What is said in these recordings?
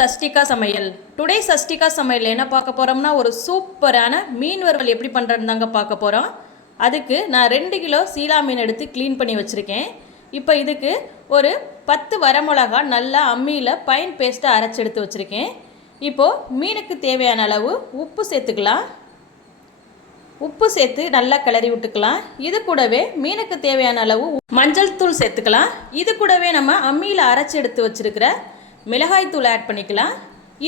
சஷ்டிகா சமையல். டுடே சஷ்டிகா சமையல் என்ன பார்க்க போகிறோம்னா ஒரு சூப்பரான மீன் வறுவல் எப்படி பண்ணுறதுன்னு தாங்க பார்க்க போகிறோம். அதுக்கு நான் 2 கிலோ சீலா மீன் எடுத்து க்ளீன் பண்ணி வச்சுருக்கேன். இப்போ இதுக்கு ஒரு 10 வரமிளகா நல்லா அம்மியில் பைன் பேஸ்ட்டை அரைச்சி எடுத்து வச்சுருக்கேன். இப்போது மீனுக்கு தேவையான அளவு உப்பு சேர்த்துக்கலாம். உப்பு சேர்த்து நல்லா கிளறி விட்டுக்கலாம். இது கூடவே மீனுக்கு தேவையான அளவு மஞ்சள் தூள் சேர்த்துக்கலாம். இது கூடவே நம்ம அம்மியில் அரைச்சி எடுத்து வச்சுருக்கிற மிளகாய் தூள் ஆட் பண்ணிக்கலாம்.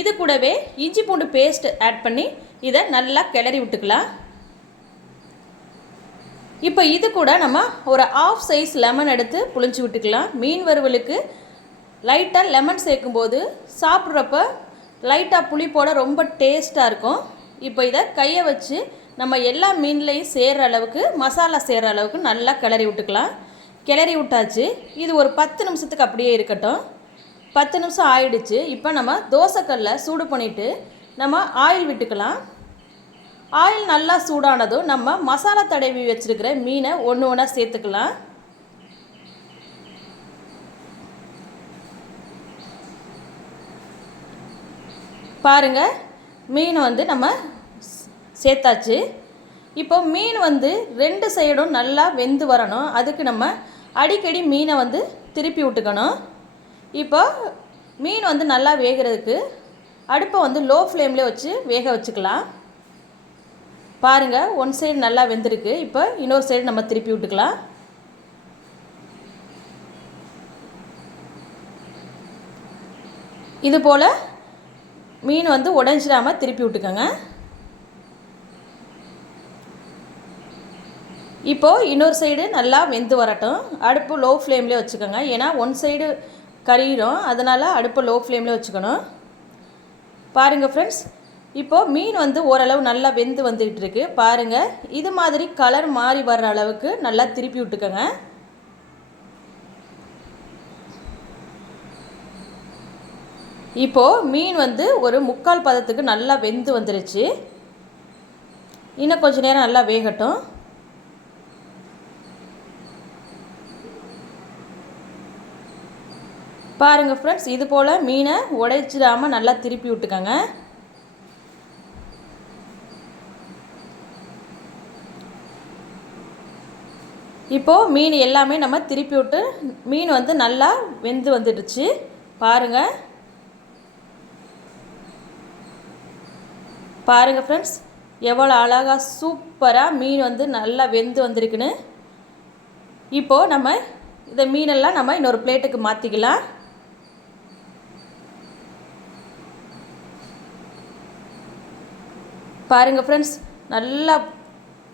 இது கூடவே இஞ்சி பூண்டு பேஸ்ட் ஆட் பண்ணி இதை நல்லா கிளறி விட்டுக்கலாம். இப்போ இது கூட நம்ம ஒரு ஆஃப் சைஸ் லெமன் எடுத்து புளிஞ்சு விட்டுக்கலாம். மீன் வறுவலுக்கு லைட்டாக லெமன் சேர்க்கும்போது சாப்பிட்றப்ப லைட்டாக புளிப்போட ரொம்ப டேஸ்ட்டாக இருக்கும். இப்போ இதை கையை வச்சு நம்ம எல்லா மீன்லேயும் சேர்கிற அளவுக்கு மசாலா சேர்கிற அளவுக்கு நல்லா கிளறி விட்டுக்கலாம். கிளறி விட்டாச்சு. இது ஒரு 10 நிமிஷத்துக்கு அப்படியே இருக்கட்டும். 10 நிமிஷம் ஆயிடுச்சு. இப்போ நம்ம தோசைக்கல்லை சூடு பண்ணிவிட்டு நம்ம ஆயில் விட்டுக்கலாம். ஆயில் நல்லா சூடானதும் நம்ம மசாலா தடவி வச்சுருக்கிற மீனை ஒன்று ஒன்றா சேர்த்துக்கலாம். பாருங்கள், மீன் நம்ம சேர்த்தாச்சு. இப்போ மீன் 2 சைடும் நல்லா வெந்து வரணும். அதுக்கு நம்ம அடிக்கடி மீனை திருப்பி விட்டுக்கணும். இப்போ மீன் நல்லா வேகிறதுக்கு அடுப்பை லோ ஃப்ளேம்லேயே வச்சு வேக வச்சுக்கலாம். பாருங்கள், ஒன் சைடு நல்லா வெந்திருக்கு. இப்போ இன்னொரு சைடு நம்ம திருப்பி விட்டுக்கலாம். இது போல் மீன் உடைஞ்சிடாமல் திருப்பி விட்டுக்கோங்க. இப்போது இன்னொரு சைடு நல்லா வெந்து வரட்டும். அடுப்பு லோ ஃப்ளேம்லேயே வச்சுக்கோங்க. ஏன்னா ஒன் சைடு கறியிடும், அதனால் அடுப்பை லோ ஃப்ளேமில் வச்சுக்கணும். பாருங்கள் ஃப்ரெண்ட்ஸ், இப்போது மீன் ஓரளவு நல்லா வெந்து வந்துக்கிட்டு இருக்கு. பாருங்கள், இது மாதிரி கலர் மாறி வர்ற அளவுக்கு நல்லா திருப்பி விட்டுக்கோங்க. இப்போது மீன் ஒரு 3/4 பதத்துக்கு நல்லா வெந்து வந்துருச்சு. இன்னும் கொஞ்சம் நேரம் நல்லா வேகட்டும். பாருங்கள் ஃப்ரெண்ட்ஸ், இது போல் மீனை உடைச்சிடாமல் நல்லா திருப்பி விட்டுக்கோங்க. இப்போது மீன் எல்லாமே நம்ம திருப்பி விட்டு மீன் நல்லா வெந்து வந்துடுச்சு. பாருங்கள் பாருங்கள் ஃப்ரெண்ட்ஸ், எவ்வளோ அழகாக சூப்பராக மீன் நல்லா வெந்து வந்திருக்குன்னு. இப்போது நம்ம இந்த மீனெல்லாம் நம்ம இன்னொரு பிளேட்டுக்கு மாற்றிக்கலாம். பாருங்கள் ஃப்ரெண்ட்ஸ், நல்லா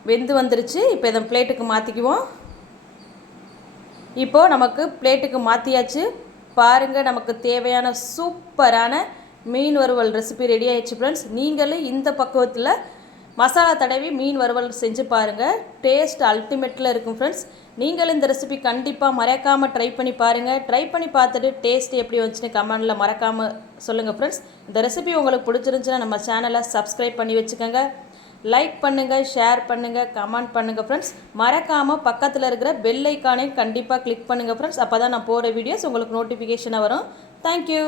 வெந்து வந்துருச்சு. இப்போ இதை பிளேட்டுக்கு மாற்றிக்குவோம். இப்போது நமக்கு பிளேட்டுக்கு மாற்றியாச்சு. பாருங்கள், நமக்கு தேவையான சூப்பரான மீன் வறுவல் ரெசிபி ரெடி ஆகிடுச்சு ஃப்ரெண்ட்ஸ். நீங்களும் இந்த பக்குவத்தில் மசாலா தடவி மீன் வறுவல் செஞ்சு பாருங்கள். டேஸ்ட் அல்டிமேட்டில் இருக்கும் ஃப்ரெண்ட்ஸ். நீங்களும் இந்த ரெசிபி கண்டிப்பாக மறக்காமல் ட்ரை பண்ணி பாருங்கள். ட்ரை பண்ணி பார்த்துட்டு டேஸ்ட் எப்படி வந்துச்சுன்னு கமெண்டில் மறக்காமல் சொல்லுங்கள் ஃப்ரெண்ட்ஸ். இந்த ரெசிபி உங்களுக்கு பிடிச்சிருந்துச்சுன்னா நம்ம சேனலை சப்ஸ்கிரைப் பண்ணி வச்சுக்கோங்க. லைக் பண்ணுங்கள், ஷேர் பண்ணுங்கள், கமெண்ட் பண்ணுங்கள் ஃப்ரெண்ட்ஸ். மறக்காமல் பக்கத்தில் இருக்கிற பெல் ஐக்கானையும் கண்டிப்பாக கிளிக் பண்ணுங்கள் ஃப்ரெண்ட்ஸ். அப்போ தான் நான் போகிற வீடியோஸ் உங்களுக்கு நோட்டிஃபிகேஷனாக வரும். தேங்க்யூ.